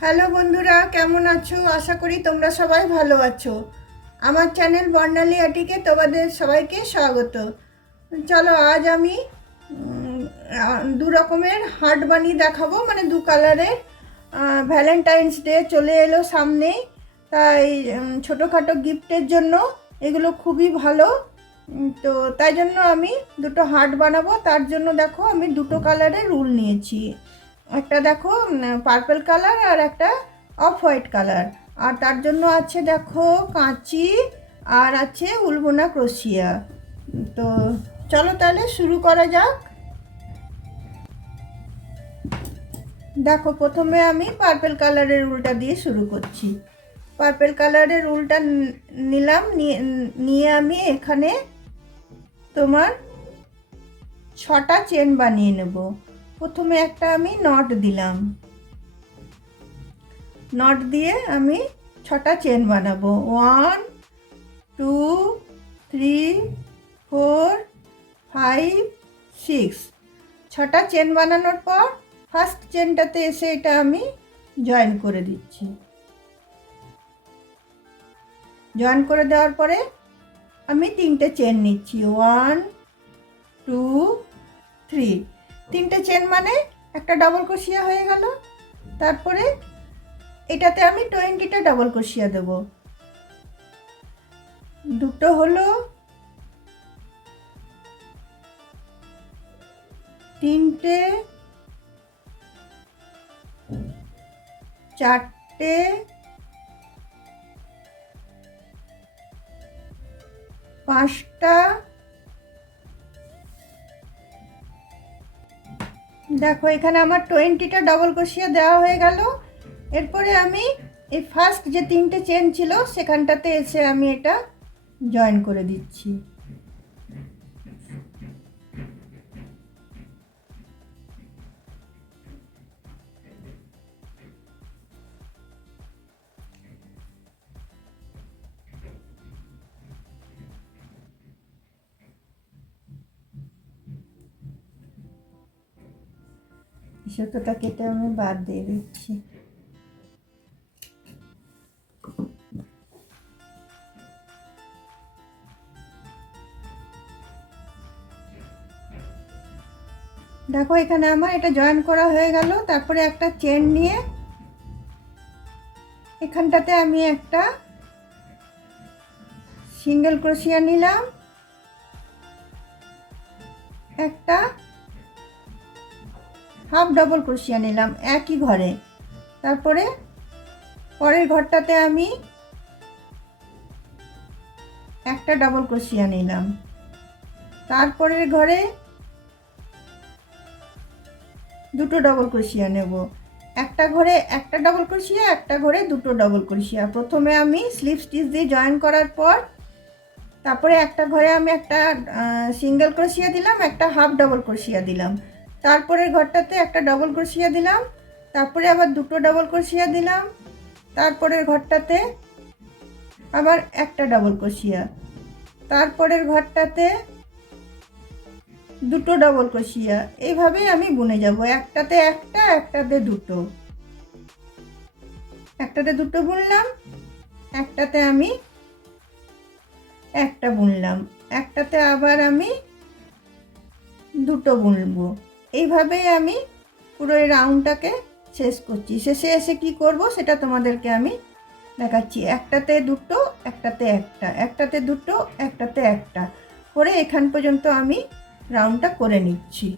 Hello বন্ধুরা, কেমন আছো? আশা করি তোমরা সবাই ভালো আছো। আমার চ্যানেল বর্ণালী আটিকে তোমাদের সবাইকে স্বাগত। চলো, আজ আমি দু রকমের হার্ট বানিয়ে দেখাবো, মানে দু কালারের। ভ্যালেন্টাইন্স ডে চলে এলো সামনেই, তাই ছোটোখাটো গিফটের জন্য এগুলো খুবই ভালো। তো তাই জন্য আমি দুটো হার্ট বানাবো। তার জন্য দেখো, আমি দুটো কালারের উল নিয়েছি। একটা দেখো পার্পল কালার, আর একটা অফ হোয়াইট কালার। আর তার জন্য আছে দেখো কাঁচি, আর আছে উলবোনা ক্রোশিয়া। তো চলো তাহলে শুরু করা যাক। দেখো, প্রথমে আমি পার্পল কালারের উলটা দিয়ে শুরু করছি। পার্পল কালারের উলটা নিলাম, নিয়ে আমি এখানে তোমার 6টা চেন বানিয়ে নেব। প্রথমে একটা আমি নট দিলাম, নট দিয়ে আমি 6টা চেন বানাবো। 1 2 3 4 5 6। 6টা চেন বানানোর পর ফার্স্ট চেনটাতে এসে এটা আমি জয়েন করে দিচ্ছি। জয়েন করে দেওয়ার পরে আমি 3টে চেন নিচ্ছি। 1 2 3। 3টে চেন মানে একটা ডাবল ক্রোশিয়া হয়ে গেল। তারপরে এটাতে আমি 20টা ডাবল ক্রোশিয়া দেব। দুটো হলো, তিনটে, চারটে, পাঁচটা। দেখো, এখানে আমার 20টা ডাবল ক্রোশিয়া দেওয়া হয়ে গেল। এরপরে আমি এই ফার্স্ট যে 3টে চেন ছিল সেখানটাতে এসে আমি এটা জয়েন করে দিচ্ছি। সুতোটা কেটে আমি বাদ দিয়ে দিচ্ছি। দেখো, এখানে আমার এটা জয়েন করা হয়ে গেল। তারপরে একটা চেন নিয়ে এখানটাতে আমি একটা সিঙ্গেল ক্রোশিয়া নিলাম, একটা হাফ ডাবল ক্রোশিয়া নিলাম একই ঘরে। তারপরে পরের ঘরটাতে আমি একটা ডাবল ক্রোশিয়া নিলাম। তারপরের ঘরে দুটো ডাবল ক্রোশিয়া নেব। একটা ঘরে একটা ডাবল ক্রোশিয়া, একটা ঘরে দুটো ডাবল ক্রোশিয়া। প্রথমে আমি স্লিপ স্টিচ দিয়ে জয়েন করার পর তারপরে একটা ঘরে আমি একটা সিঙ্গেল ক্রোশিয়া দিলাম, একটা হাফ ডাবল ক্রোশিয়া দিলাম। তারপরের ঘরটাতে একটা ডাবল ক্রোশিয়া দিলাম, তারপরে আবার দুটো ডাবল ক্রোশিয়া দিলাম। তারপরের ঘরটাতে আবার একটা ডাবল ক্রোশিয়া। তারপরের ঘরটাতে দুটো ডাবল ক্রোশিয়া। এইভাবেই আমি বুনে যাব। একটাতে একটা, একটাতে দুটো, একটাতে দুটো বুনলাম, একটাতে আমি একটা বুনলাম, একটাতে আবার আমি দুটো বুনবো। এইভাবেই আমি পুরো এই রাউন্ডটাকে শেষ করছি। শেষে এসে কি করব সেটা তোমাদেরকে আমি দেখাচ্ছি। একটাতে দুটো, একটাতে একটা, একটাতে দুটো, একটাতে একটা করে এখান পর্যন্ত আমি রাউন্ডটা করে নিচ্ছি।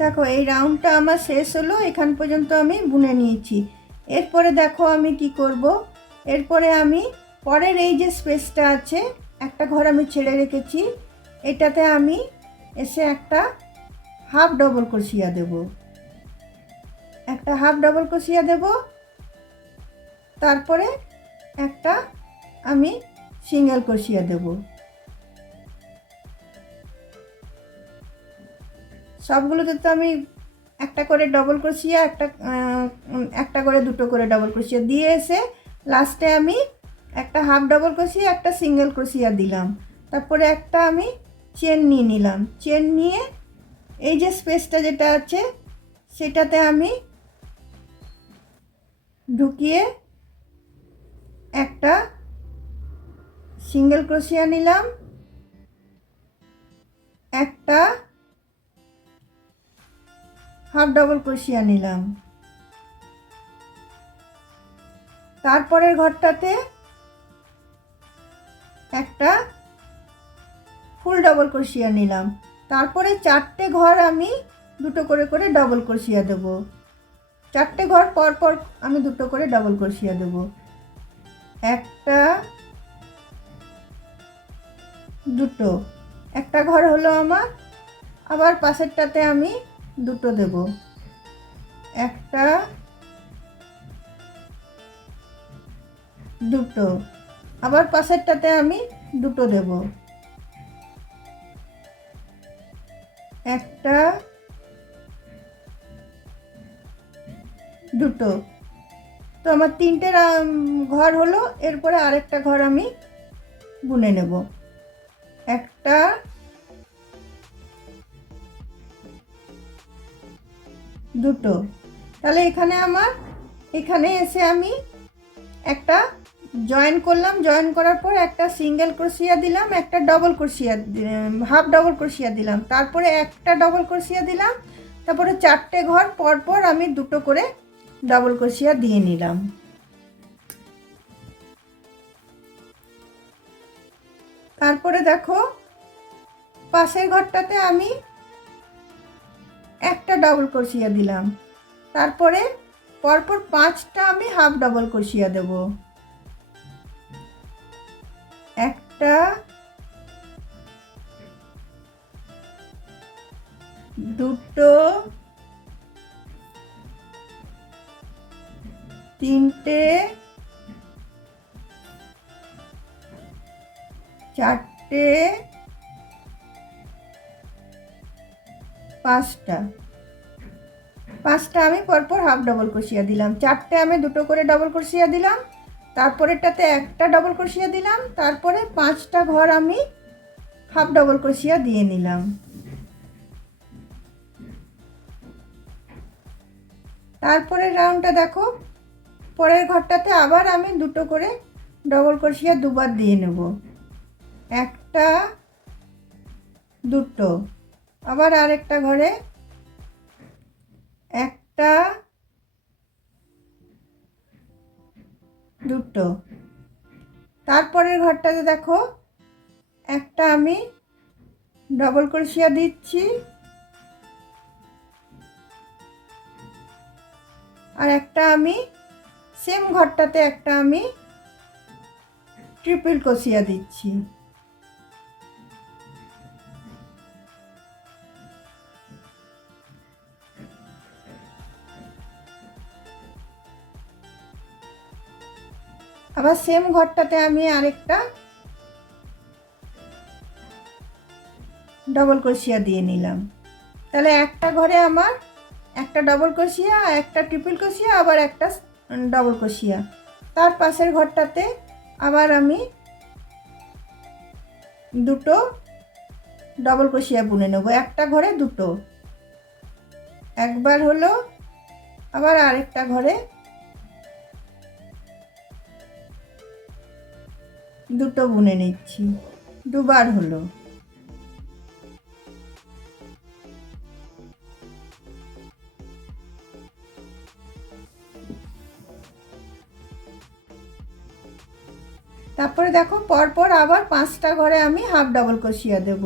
দেখো, এই রাউন্ডটা আমার শেষ হলো। এখান পর্যন্ত আমি বুনে নিয়েছি। এরপরে দেখো আমি কি করব। এরপরে আমি পরের এই যে স্পেসটা আছে, একটা ঘর আমি ছেড়ে রেখেছি, এটাতে আমি এসে একটা হাফ ডাবল ক্রোশিয়া দেব। একটা হাফ ডাবল ক্রোশিয়া দেব। তারপরে একটা আমি সিঙ্গেল ক্রোশিয়া দেব। সবগুলোতে তো আমি একটা করে ডবল ক্রোশিয়া, একটা করে দুটো করে ডবল ক্রোশিয়া দিয়ে এসে লাস্টে আমি একটা হাফ ডাবল ক্রোশিয়া, একটা সিঙ্গেল ক্রোশিয়া দিলাম। তারপরে একটা আমি চেন নিয়ে নিলাম। চেন নিয়ে এই যে স্পেসটা যেটা আছে সেটাতে আমি ঢুকিয়ে একটা সিঙ্গেল ক্রোশিয়া নিলাম, একটা হাফ ডাবল ক্রোশিয়া নিলাম, তারপরের ঘরটাতে একটা ফুল ডাবল ক্রোশিয়া নিলাম, তারপরে চারটে ঘর আমি দুটো করে করে ডাবল ক্রোশিয়া দেব, চারটে ঘর পর পর আমি দুটো করে ডাবল ক্রোশিয়া দেব, একটা দুটো, একটা ঘর হলো আমার, আবার পাশেরটাতে আমি দুটো দেব, একটা দুটো, আবার পাশেরটাতে আমি দুটো দেব, একটা দুটো। তো আমার তিনটে ঘর হলো, এরপরে আরেকটা ঘর আমি বুনে নেব, একটা দুটো। তাহলে এখানে আমার এখানে এসে আমি একটা জয়েন করলাম, জয়েন করার পর একটা সিঙ্গেল ক্রোশিয়া দিলাম, একটা ডবল ক্রোশিয়া হাফ ডবল ক্রোশিয়া দিলাম, তারপরে একটা ডবল ক্রোশিয়া দিলাম, তারপরে চারটে ঘর পর পর আমি দুটো করে ডবল ক্রোশিয়া দিয়ে নিলাম। তারপরে দেখো পাশের ঘরটাতে আমি একটা ডবল ক্রোশিয়া দিলাম, তারপরে পরপর পাঁচটা আমি হাফ ডবল ক্রোশিয়া দেব, একটা দুটো তিনটে চারটে পাঁচটা, পাঁচটা আমি পরপর হাফ ডবল ক্রোশিয়া দিলাম, চারটে আমি দুটো করে ডবল ক্রোশিয়া দিলাম, তারপরেরটাতে একটা ডবল ক্রোশিয়া দিলাম, তারপরে পাঁচটা ঘর আমি হাফ ডবল ক্রোশিয়া দিয়ে নিলাম। তারপরের রাউন্ডটা দেখো, পরের ঘরটাতে আবার আমি দুটো করে ডবল ক্রোশিয়া দুবার দিয়ে নেব, একটা দুটো, আবার আরেকটা ঘরে একটা দুটো, তারপরের ঘরটাতে দেখো একটা আমি ডবল ক্রোশিয়া দিচ্ছি, আর একটা আমি সেম ঘরটাতে একটা আমি ট্রিপল ক্রোশিয়া দিচ্ছি। আবার সেম ঘরটাতে আমি আরেকটা ডবল ক্রোশিয়া দিয়ে নিলাম। তাহলে একটা ঘরে আমার একটা ডবল ক্রোশিয়া, একটা ট্রিপল ক্রোশিয়া, আবার একটা ডবল ক্রোশিয়া। তার পাশের ঘরটাতে আবার আমি দুটো ডবল ক্রোশিয়া বুনে নেব, একটা ঘরে দুটো, একবার হলো, আবার আরেকটা ঘরে দুটো বুনে নিচ্ছি, দুবার হলো। তারপরে দেখো পরপর আবার পাঁচটা ঘরে আমি হাফ ডাবল ক্রোশিয়া দেব,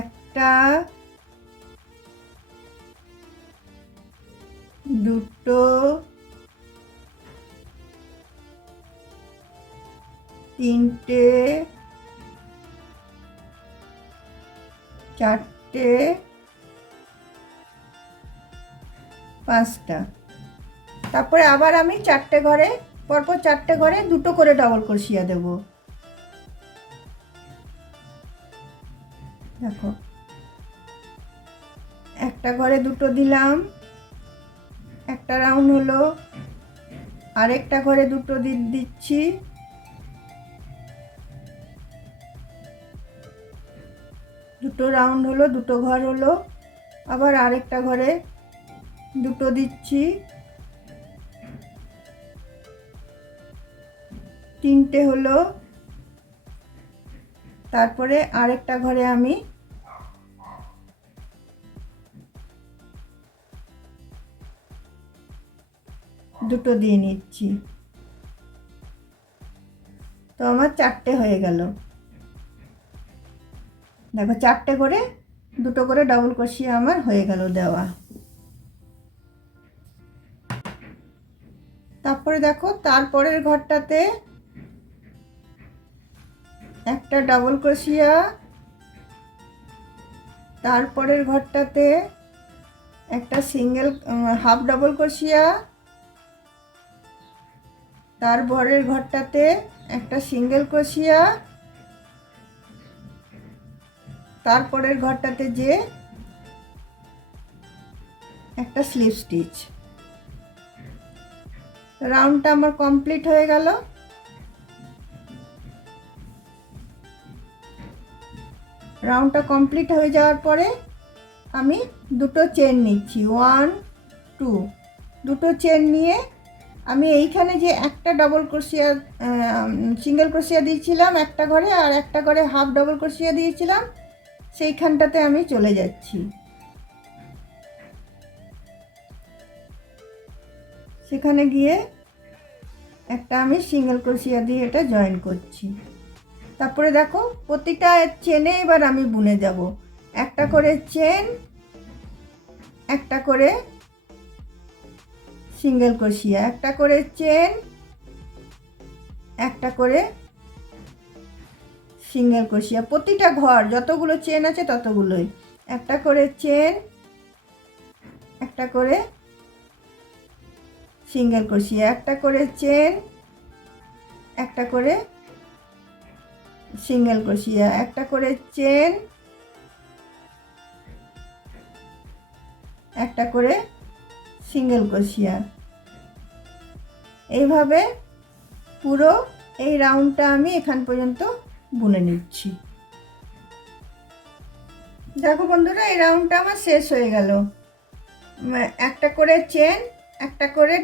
একটা দুটো তিনটে চারটে পাঁচটা, তারপরে আবার আমি চারটে ঘরে পরপর চারটে ঘরে দুটো করে ডবল ক্রোশিয়া দেব। দেখো একটা ঘরে দুটো দিলাম, একটা রাউন্ড হলো, আরেকটা ঘরে দুটো দিচ্ছি, দুটো রাউন্ড হলো, দুটো ঘর হলো। আবার আরেকটা ঘরে দুটো দিচ্ছি, তিনটে হলো। তারপরে আরেকটা ঘরে আমি দুটো দিয়ে নিচ্ছি। তো আমার চারটে হয়ে গেল। দেখো, চারটে করে দুটো করে ডবল ক্রোশিয়া আমার হয়ে গেল দেওয়া। তারপরে দেখো, তারপরের ঘরটাতে একটা ডবল ক্রোশিয়া, তারপরের ঘরটাতে একটা সিঙ্গেল হাফ ডবল ক্রোশিয়া, তারপরের ঘরটাতে একটা সিঙ্গেল ক্রোশিয়া, তারপরের ঘরটাতে যে একটা স্লিপ স্টিচ। রাউন্ডটা আমার কমপ্লিট হয়ে গেল। রাউন্ডটা কমপ্লিট হয়ে যাওয়ার পরে আমি দুটো চেন নিচ্ছি, 1 2। দুটো চেন নিয়ে আমি এইখানে যে একটা ডবল ক্রোশিয়া সিঙ্গেল ক্রোশিয়া দিয়েছিলাম একটা ঘরে, আর একটা ঘরে হাফ ডবল ক্রোশিয়া দিয়েছিলাম, সেইখানটাতে আমি চলে যাচ্ছি। সেখানে গিয়ে একটা আমি সিঙ্গেল ক্রোশিয়া দিয়ে এটা জয়েন করছি। তারপরে দেখো, প্রতিটা চেনে এবার আমি বুনে যাব। একটা করে চেন, একটা করে সিঙ্গেল ক্রোশিয়া, একটা করে চেন, একটা করে সিঙ্গেল ক্রোশিয়া। প্রতিটা ঘর যতগুলো চেন আছে ততগুলোই একটা করে চেন, একটা করে সিঙ্গেল ক্রোশিয়া, একটা করে চেন, একটা করে সিঙ্গেল ক্রোশিয়া, একটা করে চেন, একটা করে সিঙ্গেল ক্রোশিয়া। এইভাবে পুরো এই রাউন্ডটা আমি এখান পর্যন্ত বুনে নিচ্ছি। দেখো বন্ধুরা, এই রাউন্ডটা আমার শেষ হয়ে গেল। একটা করে চেন, একটা করে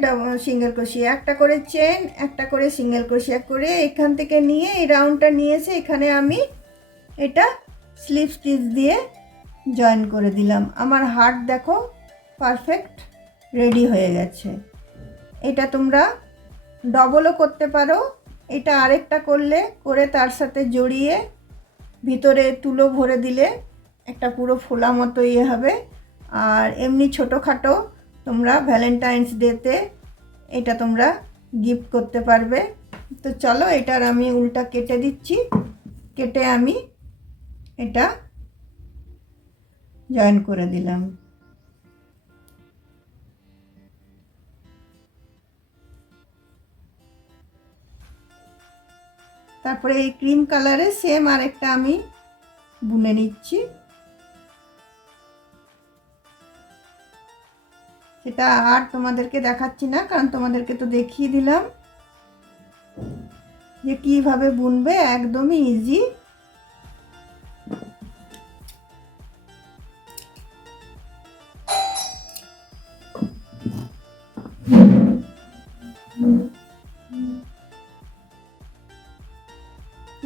সিঙ্গেল ক্রোশিয়া, একটা করে চেন, একটা করে সিঙ্গেল ক্রোশিয়া করে এখান থেকে নিয়ে এই রাউন্ডটা নিয়ে এসে এখানে আমি এটা স্লিপ স্টিচ দিয়ে জয়েন করে দিলাম। আমার হার্ট দেখো পারফেক্ট রেডি হয়ে গেছে। এটা তোমরা ডবলও করতে পারো। এটা আরেকটা করে তার সাথে জড়িয়ে ভিতরে তুলো ভরে দিলে একটা পুরো ফোলা মতো ইয়ে হবে। আর এমনি ছোটোখাটো তোমরা ভ্যালেন্টাইন্স ডেতে এটা তোমরা গিফট করতে পারবে। তো চলো, এটার আমি উল্টা কেটে দিচ্ছি। কেটে আমি এটা জয়েন করে দিলাম। তারপরে এই ক্রিম কালারে সেম আরেকটা আমি বুনে নিচ্ছি। সেটা আর তোমাদেরকে দেখাচ্ছি না, কারণ তোমাদেরকে তো দেখিয়ে দিলাম যে কিভাবে বুনবে, একদমই ইজি।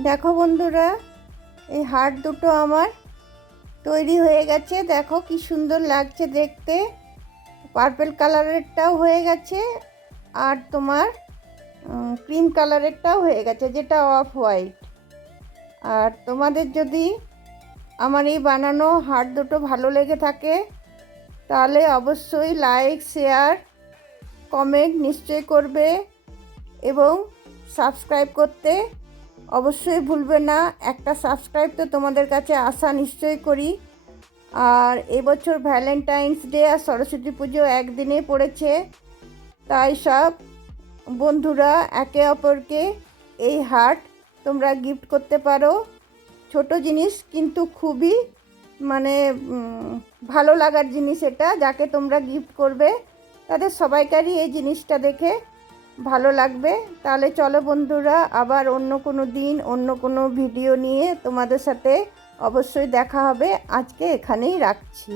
দেখো বন্ধুরা, এই হার্ট দুটো আমার তৈরি হয়ে গেছে। দেখো কি সুন্দর লাগছে দেখতে। পার্পল কালারেরটাও হয়ে গেছে, আর তোমার ক্রিম কালারেরটাও হয়ে গেছে, যেটা অফ হোয়াইট। আর তোমাদের যদি আমার এই বানানো হার্ট দুটো ভালো লেগে থাকে তাহলে অবশ্যই লাইক, শেয়ার, কমেন্ট নিশ্চয়ই করবে, এবং সাবস্ক্রাইব করতে অবশ্যই ভুলবে না। একটা সাবস্ক্রাইব তো তোমাদের কাছে আশা নিশ্চয়ই করি। আর এবছর ভ্যালেন্টাইন্স ডে আর সরস্বতী পুজো একদিনে পড়েছে, তাই সব বন্ধুরা একে অপরকে এই হার্ট তোমরা গিফট করতে পারো। ছোট জিনিস কিন্তু খুবই মানে ভালো লাগার জিনিস এটা। যাকে তোমরা গিফট করবে তাদের সবাইকারই এই জিনিসটা দেখে ভালো লাগবে। তাহলে চলো বন্ধুরা, আবার অন্য কোনো দিন অন্য কোনো ভিডিও নিয়ে তোমাদের সাথে অবশ্যই দেখা হবে, আজকে এখানেই রাখছি।